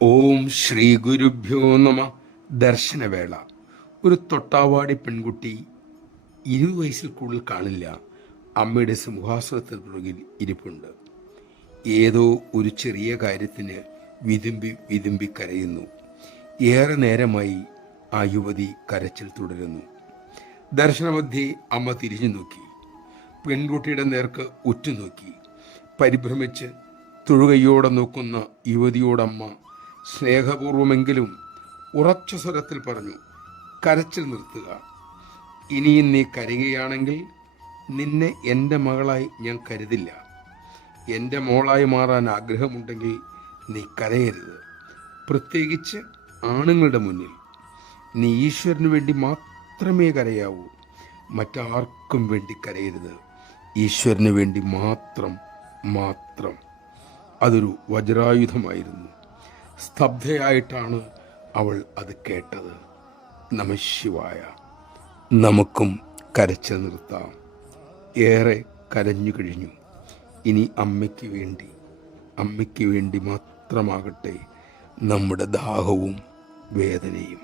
ഓം ശ്രീ ഗുരുഭ്യോ നമ. ദർശനവേള. ഒരു തൊട്ടാവാടി പെൺകുട്ടി 20 വയസ്സിൽ കൂടുതൽ കാണില്ല, അമ്മയുടെ സിംഹാസനത്തിന് പുറകിൽ ഇരിപ്പുണ്ട്. ഏതോ ഒരു ചെറിയ കാര്യത്തിന് വിതുമ്പി വിതുമ്പി കരയുന്നു. ഏറെ നേരമായി ആ യുവതി കരച്ചിൽ തുടരുന്നു. ദർശനമധ്യേ അമ്മ തിരിഞ്ഞു നോക്കി. പെൺകുട്ടിയുടെ നേർക്ക് ഉറ്റുനോക്കി. പരിഭ്രമിച്ച് തൊഴുകയോടെ നോക്കുന്ന യുവതിയോടമ്മ സ്നേഹപൂർവമെങ്കിലും ഉറച്ച സ്വരത്തിൽ പറഞ്ഞു, കരച്ചിൽ നിർത്തുക. ഇനിയും നീ കരയുകയാണെങ്കിൽ നിന്നെ എൻ്റെ മകളായി ഞാൻ കരുതില്ല. എൻ്റെ മോളായി മാറാൻ ആഗ്രഹമുണ്ടെങ്കിൽ നീ കരയരുത്. പ്രത്യേകിച്ച് ആണുങ്ങളുടെ മുന്നിൽ. നീ ഈശ്വരന് വേണ്ടി മാത്രമേ കരയാവൂ. മറ്റാർക്കും വേണ്ടി കരയരുത്. ഈശ്വരന് വേണ്ടി മാത്രം മാത്രം. അതൊരു വജ്രായുധമായിരുന്നു. സ്തബ്ധയായിട്ടാണ് അവൾ അത് കേട്ടത്. നമഃശിവായ. നമുക്കും കരച്ചിൽ നിർത്താം. ഏറെ കരഞ്ഞു കഴിഞ്ഞു. ഇനി അമ്മയ്ക്ക് വേണ്ടി മാത്രമാകട്ടെ നമ്മുടെ ദാഹവും വേദനയും.